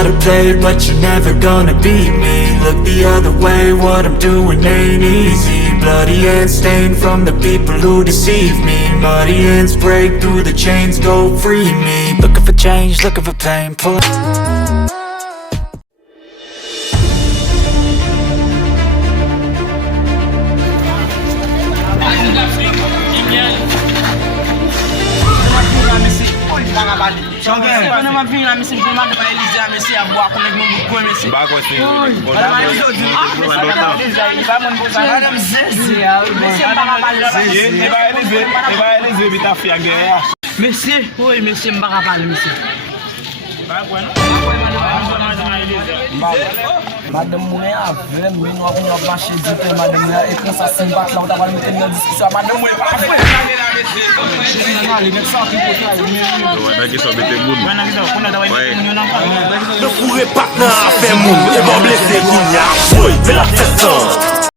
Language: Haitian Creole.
how to play, but you're never gonna beat me. Look the other way, what I'm doing ain't easy. Bloody hands stained from the people who deceive me. Muddy hands break through the chains, go free me. Looking for change, looking for pain, pulling. Monsieur, oui, monsieur Mbakapal, monsieur. Madame Moulin a 20 minutes, on va marcher du thé, madame là, et quand ça s'y bat, là, on va mettre une discussion. Madame Moulin, pas après. Ne courez pas, n'a fait moun, et bon blessé, kounya. Oui, mais la tête